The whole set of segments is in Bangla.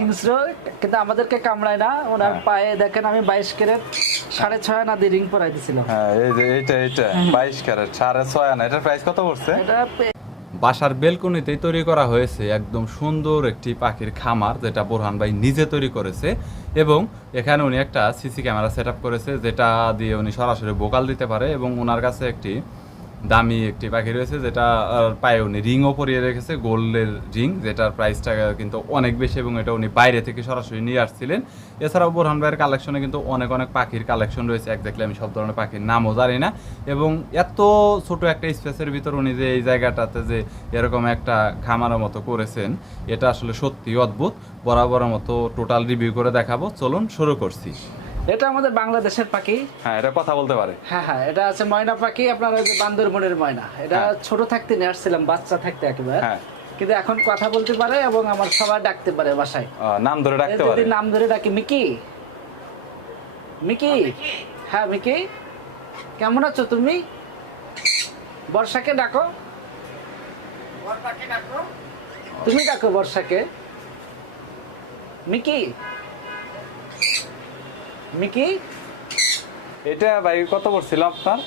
হিংস্র, কিন্তু আমাদেরকে কামড়ায় না। ওনার পায়ে দেখেন আমি 22 ক্যারেট 6.5 আনা দিয়ে রিং পরাই দিছিলাম। হ্যাঁ, এই যে এটা 22 ক্যারেট 6.5 আনা। এটার প্রাইস কত পড়ছে? এটা বাসার বেলকনিতেই তৈরি করা হয়েছে একদম সুন্দর একটি পাখির খামার, যেটা বোরহান ভাই নিজে তৈরি করেছে। এবং এখানে উনি একটা সিসি ক্যামেরা সেট আপ করেছে, যেটা দিয়ে উনি সরাসরি বোকাল দিতে পারে। এবং ওনার কাছে একটি দামি একটি পাখি রয়েছে, যেটা পায়ে উনি রিংও পরিয়ে রেখেছে, গোল্ডের রিং, যেটার প্রাইসটা কিন্তু অনেক বেশি। এবং এটা উনি বাইরে থেকে সরাসরি নিয়ে আসছিলেন। এছাড়াও বোরহান ভাইয়ের কালেকশনে কিন্তু অনেক পাখির কালেকশন রয়েছে। একজাক্টলি আমি সব ধরনের পাখির নামও জানি না। এবং এত ছোট একটা স্পেসের ভিতর উনি যে এই জায়গাটাতে যে এরকম একটা খামারের মতো করেছেন, এটা আসলে সত্যি অদ্ভুত। বরাবরের মতো টোটাল রিভিউ করে দেখাবো, চলুন শুরু করছি। এটা আমাদের বাংলাদেশের পাখি। হ্যাঁ, এটা কথা বলতে পারে। হ্যাঁ, এটা আছে ময়না পাখি, আপনার ওই যে বান্দরবনের ময়না। এটা ছোট থাকতে নিয়ে আসছিলাম, বাচ্চা থাকতে একেবারে। হ্যাঁ, কিন্তু এখন কথা বলতে পারে এবং আমার সবাই ডাকতে পারে বাসায়। নাম ধরে ডাকতে যদি পারে। নাম ধরে ডাকি, মিকি মিকি। হ্যাঁ মিকি, কেমন আছো তুমি? বর্ষাকে ডাকো, তুমি ডাকো বর্ষাকে। Mickey Mickey. এটা ভাই কত পড়ছিল আপনার?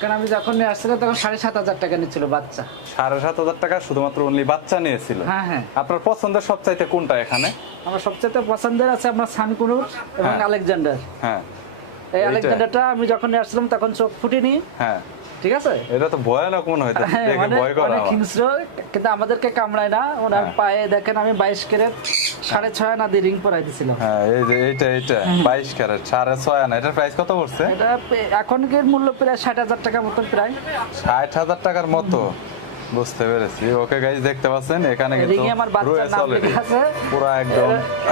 কারণ আমি যখন নিয়ে আসছিলাম তখন 7,500 টাকা নিচ্ছিল বাচ্চা। 7,500 টাকা শুধুমাত্র অনলি বাচ্চা নিয়েছিল। হ্যাঁ। আপনার পছন্দের সবচাইতে কোনটা এখানে? আমার সবচেয়ে পছন্দের আছে আপনার সানকুনুর এবং হ্যাঁ। আলেকজান্ডার। হ্যাঁ, এই এইটা? আলেকজান্ডারটা আমি যখন নিয়ে আসছিলাম তখন চোখ ফুটিনি। হ্যাঁ, ঠিক আছে। এটা তো ভয়ানক মনে হইতো, হ্যাঁ, দেখে ভয় করে অনেক আমার। হিংস্র, কিন্তু আমাদেরকে কামড়ায় না। ওনার পায়ে দেখেন আমি 22 ক্যারেট 6.5 আনা দিয়ে রিং পরাই দিছিলাম। হ্যাঁ, এই যে এটা 22 ক্যারেট 6.5 আনা। এটার প্রাইস কত পড়ছে? এটা এখনকার মূল্য প্রায় 60,000 টাকার মতন প্রায়। 60,000 টাকার মতো। বুঝতে পেরেছি। ওকে গাইস, দেখতে পাচ্ছেন এখানে কিন্তু রিংয়ে আমার বাচ্চার নাম লেখা আছে, পুরো একদম।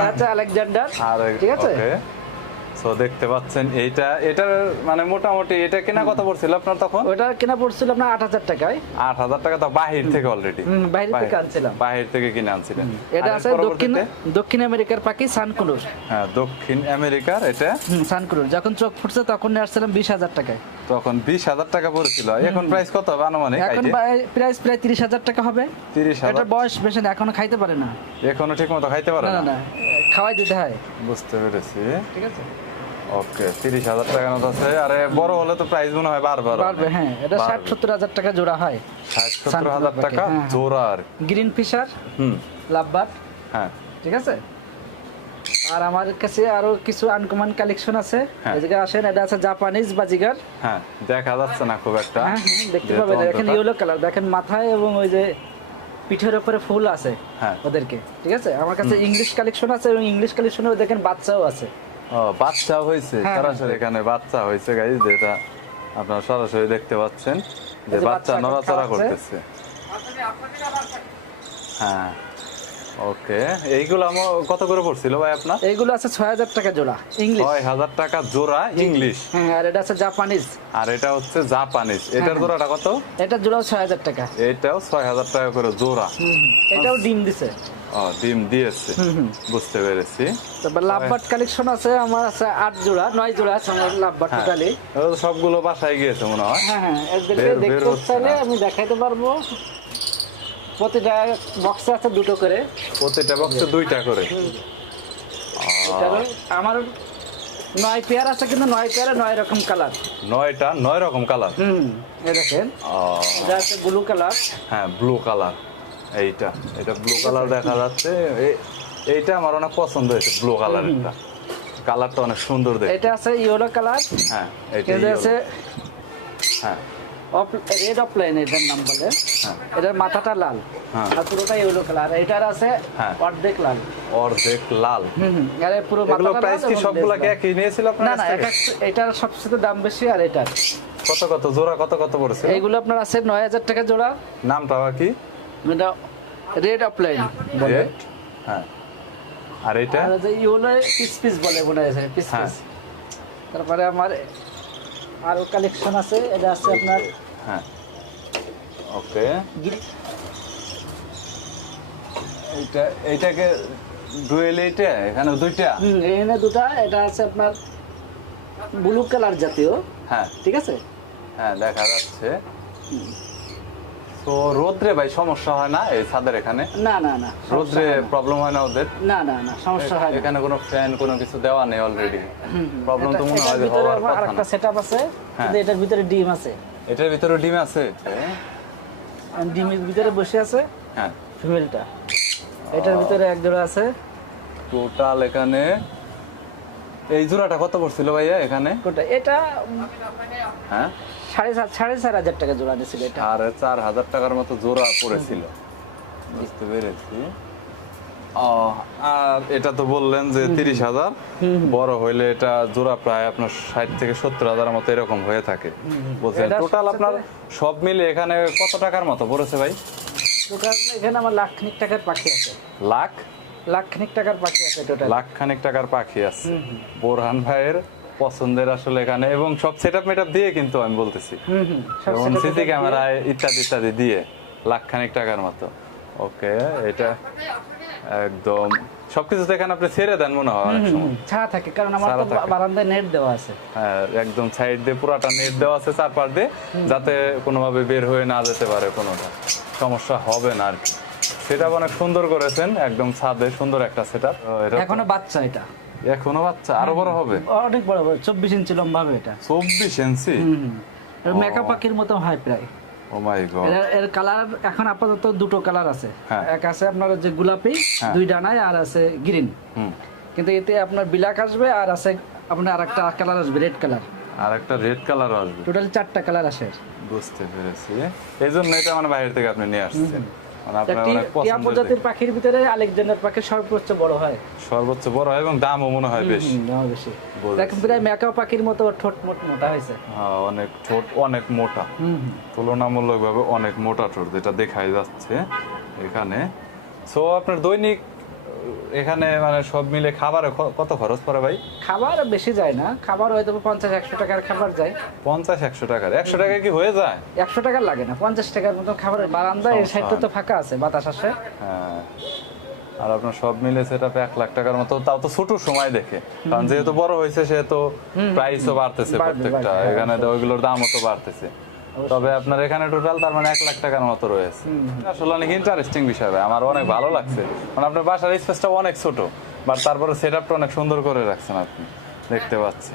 আচ্ছা আলেকজান্ডার। আর ঠিক আছে। ওকে, সো দেখতে পাচ্ছেন এটার মানে মোটামুটি এটা কেনা কত পড়ছিল আপনার তখন? ওটা কেনা পড়ছিল আপনার 8,000 টাকায়। 8,000 টাকা তো বাহির থেকে অলরেডি। বাইরে থেকে আনছিলাম। বাহির থেকে কিনে আনছিলেন। এটা আর আছে দক্ষিণ আমেরিকার পাখি সানকুনুর। হ্যাঁ, দক্ষিণ আমেরিকার এটা। সানকুনুর যখন চোখ ফুটছে তখন নিয়ে আসছিলাম 20,000 টাকায়। তখন 20,000 টাকা পড়ছিল। এখন প্রাইস কত হবে আনুমানিক? এখন প্রাইস প্রায় 30,000 টাকা হবে। 30,000। এটা বয়স বেশি না, এখনো খাইতে পারে না। এখনো ঠিক মতো খাইতে পারে না না। না, খাওয়াই দিতে হয়। বুঝতে পেরেছি। ঠিক আছে। ওকে, 30,000 টাকার মতো আছে। আরে বড় হলে তো প্রাইস মনে হয় বাড়বে। হ্যাঁ, এটা 60-70 টাকা জোড়া হয়। 60-70,000 টাকা জোড়া। আর গ্রিন ফিশার, লাভবার্ড। হ্যাঁ, ঠিক আছে। আর আমার কাছে আরো কিছু আনকমন কালেকশন আছে। এদিকে আসেন, এটা আছে জাপানিজ বাজিগার। হ্যাঁ, দেখা যাচ্ছে না খুব একটা। হ্যাঁ, দেখতে পাবেন। দেখেন ইয়েলো কালার, দেখেন মাথায় এবং ওই যে পিঠের উপরে ফুল আছে ওদেরকে। ঠিক আছে। আমার কাছে ইংলিশ কালেকশন আছে এবং ইংলিশ কালেকশনে দেখেন বাচ্চাও আছে। ও, বাচ্চা হয়েছে সরাসরি। এখানে বাচ্চা হয়েছে গাইস, যেটা আপনারা সরাসরি দেখতে পাচ্ছেন যে বাচ্চা নড়াচড়া করতেছে। হ্যাঁ, ওকে। এইগুলো আমার কত করে পড়ছিল ভাই আপনার? এইগুলো আছে 6,000 টাকা জোড়া ইংলিশ। 6,000 টাকা জোড়া ইংলিশ। হ্যাঁ, আর এটা আছে জাপানিজ। আর এটা হচ্ছে জাপানিজ। এটার জোড়াটা কত? এটা জোড়াও 6,000 টাকা। এটাও 6,000 টাকা করে জোড়া। এটাও ডিম দিছে। ও, ডিম দিয়েছে। বুঝতে পেরেছি। তারপর লাভবার্ড কালেকশন আছে আমার, আছে 8 জোড়া 9 জোড়া আছে আমার লাভবার্ড টোটালি। সবগুলো বাসায় গিয়েছে মনে হয়। হ্যাঁ, এদেরকে বের দেখতে হচ্ছে চাইলে না। আমি দেখাইতে পারবো। প্রতিটা বক্সে আছে 2টো করে। প্রতিটা বক্সে 2টা করে। এটারও আমার 9 পেয়ার আছে, কিন্তু 9 পেয়ারে 9 রকম কালার। 9 রকম কালার। এই দেখেন, এটা আছে ব্লু কালার। হ্যাঁ, ব্লু কালার। এটা ব্লু কালার দেখা যাচ্ছে। এইটা আমার অনেক পছন্দ হয়েছে, ব্লু কালারটা। কালারটা অনেক সুন্দর দেখতে। এটা আছে ইয়েলো কালার। হ্যাঁ, এটা এটা আছে হ্যাঁ, রেড অফলাইন এটার নাম বলে। এটার মাথাটা লাল আর পুরোটা ইয়েলো কালার। এটার আছে অর্ধেক লাল। অর্ধেক লাল। আরে পুরো এগুলো মাথাটা প্রাইস লাল কি এবং সবগুলা লেজ লাল। একই নিয়েছিল আপনার? না না, এটার সবচেয়ে দাম বেশি। আর এটার কত জোড়া কত পড়েছে? এইগুলো আপনার আছে 9,000 টাকা জোড়া। নামটা কি? এটা রেড অফলাইন বলে। রেড। হ্যাঁ, আর এটা আর যে ইয়েলো পিস বলে মনে হয়, পিস। তারপরে আমার আরো কালেকশন আছে। এটা আছে আপনার হ্যাঁ, ওকে। এইটাকে ডুয়েল। এইটা এখানে 2টা। এখানে 2টা। এটা আছে আপনার ব্লু কালার জাতীয়। হ্যাঁ, ঠিক আছে। হ্যাঁ, দেখা যাচ্ছে। তো রোদ্রে ভাই সমস্যা হয় না এই ছাদের এখানে? না না না, রোদ্রে প্রবলেম হয় না ওদের? না না না, সমস্যা হয় না। এখানে কোনো ফ্যান কোনো কিছু দেওয়া নেই অলরেডি, প্রবলেম তো মনে হয় যে ভিতরে হওয়ার কথা আরেকটা না। সেটআপ আছে, হ্যাঁ। কিন্তু এটার ভিতরে ডিম আছে। এটার ভিতরে ডিম আছে? ডিমের ভিতরে বসে আছে হ্যাঁ। ফিমেলটা, এটার ভিতরে এক জোড়া আছে। টোটাল এখানে এই জোড়াটা কত পড়ছিল ভাইয়া এখানে? কোনটা? এটা হ্যাঁ 4,500 টাকা জোড়া দিছিল এটা। 4,500 টাকার মতো জোড়া পড়েছিল, বুঝতে পেরেছি। আর এটা তো বললেন যে 30,000, বড় হইলে এটা জোড়া প্রায় আপনার 60 থেকে 70,000 মতো এরকম হয়ে থাকে বলছেন। এটা টোটাল আপনার সব মিলে এখানে কত টাকার মতো পড়েছে ভাই? টোটাল এখানে আমার লাখখানিক টাকার পাখি আছে। লাখখানিক টাকার পাখি আছে টোটাল। লাখখানিক টাকার পাখি আছে বোরহান ভাইয়ের পছন্দের আসলে এখানে, এবং সব সেটআপ মেটআপ দিয়ে কিন্তু আমি বলতেছি, যেমন সিসি ক্যামেরা ইত্যাদি ইত্যাদি দিয়ে লাখখানিক টাকার মতো। ওকে, এটা একদম সবকিছু তো এখানে আপনি ছেড়ে দেন মনে হয় অনেক সময়? ছাড়া থাকে, কারণ আমার তো বারান্দায় নেট দেওয়া আছে। হ্যাঁ, একদম সাইড দিয়ে পুরাটা নেট দেওয়া আছে চারপাশ দিয়ে, যাতে কোনোভাবে বের হয়ে না যেতে পারে, কোনোটা সমস্যা হবে না আর কি। সেটা অনেক সুন্দর করেছেন, একদম ছাদে সুন্দর একটা সেটআপ। এখনো বাচ্চা, এটা এখনো বাচ্চা, আরো বড় হবে? অনেক বড় বড়, 24 ইঞ্চি লম্বা হবে এটা। 24 ইঞ্চি? মেকআপ পাখির মতো হয় প্রায়। ও মাই গড। এর কালার এখন আপাতত দুটো কালার আছে। হ্যাঁ। এক আছে আপনার যে গোলাপি, দুই ডানায়, আর আছে গ্রিন। কিন্তু এতে আপনার বিলাক আসবে, আর আছে আপনার আরেকটা কালার আসবে, রেড কালার। আর একটা রেড কালার আসবে। টোটাল 4টা কালার আসে। বুঝতে পেরেছি, এই জন্য এটা মানে বাইরে থেকে আপনি নিয়ে আসছেন, মানে আপনার অনেক টিয়া পছন্দের। প্রজাতির পাখির ভিতরে আলেকজান্ডার পাখি সর্বোচ্চ বড় হয়, সর্বোচ্চ বড় হয় এবং দামও মনে হয় বেশি। দাম বেশি। বুঝেছি। দেখেন প্রায় মেকআপ পাখির মতো ঠোঁট মোটা হয়েছে। হ্যাঁ, অনেক ঠোঁট অনেক মোটা, তুলনামূলকভাবে অনেক মোটা ঠোঁট, যেটা দেখাই যাচ্ছে এখানে। সো আপনার দৈনিক এখানে মানে সব মিলে খাবারে কত খরচ পড়ে ভাই? খাবার বেশি যায় না, খাবার হয়তো 50-100 টাকার খাবার যায়। 50-100 টাকার? 100 টাকা কি হয়ে যায়? 100 টাকার লাগে না, 50 টাকার মতো খাবার। বারান্দায় এই সাইডটা তো ফাঁকা আছে, বাতাস আসে। হ্যাঁ, আর আপনার সব মিলে সেটা 1 লাখ টাকার মতো, তাও তো ছোট সময় দেখে, কারণ যেহেতু বড় হয়েছে সেহেতু প্রাইসও বাড়তেছে প্রত্যেকটা, এখানে ওইগুলোর দামও তো বাড়তেছে। তবে আপনার এখানে টোটাল তার মানে 1 লাখ টাকার মতো রয়েছে। আসলে অনেক ইন্টারেস্টিং বিষয় ভাই, আমার অনেক ভালো লাগছে। মানে আপনার বাসার স্পেসটা অনেক ছোট, বাট তারপরে সেট আপটা অনেক সুন্দর করে রাখছেন আপনি, দেখতে পাচ্ছি।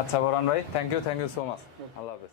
আচ্ছা বোরহান ভাই, থ্যাংক ইউ সো মাচ, আল্লাহ হাফেজ।